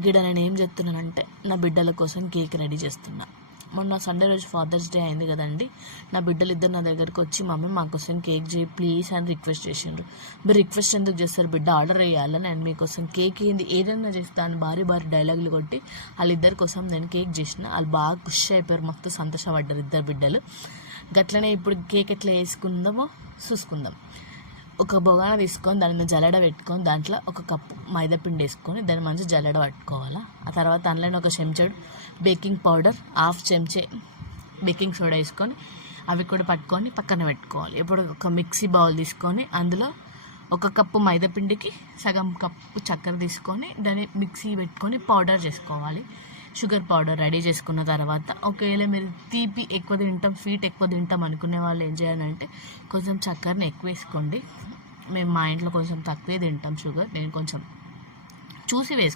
గిడ నేను ఏం చెప్తున్నానంటే నా బిడ్డల కోసం కేక్ రెడీ చేస్తున్నా. మొన్న సండే రోజు ఫాదర్స్ డే అయింది కదండి. నా బిడ్డలు ఇద్దరు నా దగ్గరికి వచ్చి మమ్మీ మా కోసం కేక్ చేయి ప్లీజ్ అని రిక్వెస్ట్ చేసిండ్రు. మీరు రిక్వెస్ట్ ఎందుకు చేస్తారు, బిడ్డ ఆర్డర్ వేయాలని, నేను మీకోసం కేక్ ఏంది ఏదైనా చేస్తాను భారీ డైలాగులు కొట్టి వాళ్ళిద్దరి కోసం నేను కేక్ చేసిన. వాళ్ళు బాగా ఖుషి అయిపోయారు, మొత్తం సంతోషపడ్డారు ఇద్దరు బిడ్డలు. గట్లనే ఇప్పుడు కేక్ ఎట్లా వేసుకుందామో చూసుకుందాం. ఒక బొగాన తీసుకొని దాని మీద జల్లెడ పెట్టుకొని దాంట్లో ఒక కప్పు మైదాపిండి వేసుకొని దాన్ని మంచిగా జల్లెడ పట్టుకోవాలా. ఆ తర్వాత అందులో ఒక చెంచాడు baking powder, half చెంచే baking soda వేసుకొని అవి కూడా పట్టుకొని పక్కన పెట్టుకోవాలి. ఇప్పుడు ఒక మిక్సీ బౌల్ తీసుకొని అందులో ఒక కప్పు మైదాపిండికి సగం కప్పు చక్కెర తీసుకొని దాన్ని మిక్సీ పెట్టుకొని పౌడర్ చేసుకోవాలి. షుగర్ పౌడర్ రెడీ చేసుకున్న తర్వాత ఒకవేళ మీరు తీపి ఎక్కువ తింటాం స్వీట్ ఎక్కువ తింటాం అనుకునే వాళ్ళు ఏం చేయాలంటే కొంచెం చక్కెరని ఎక్కువ వేసుకోండి. మేము మా ఇంట్లో కొంచెం తక్కువే తింటాం షుగర్, నేను కొంచెం చూసి వేసుకుంటాను.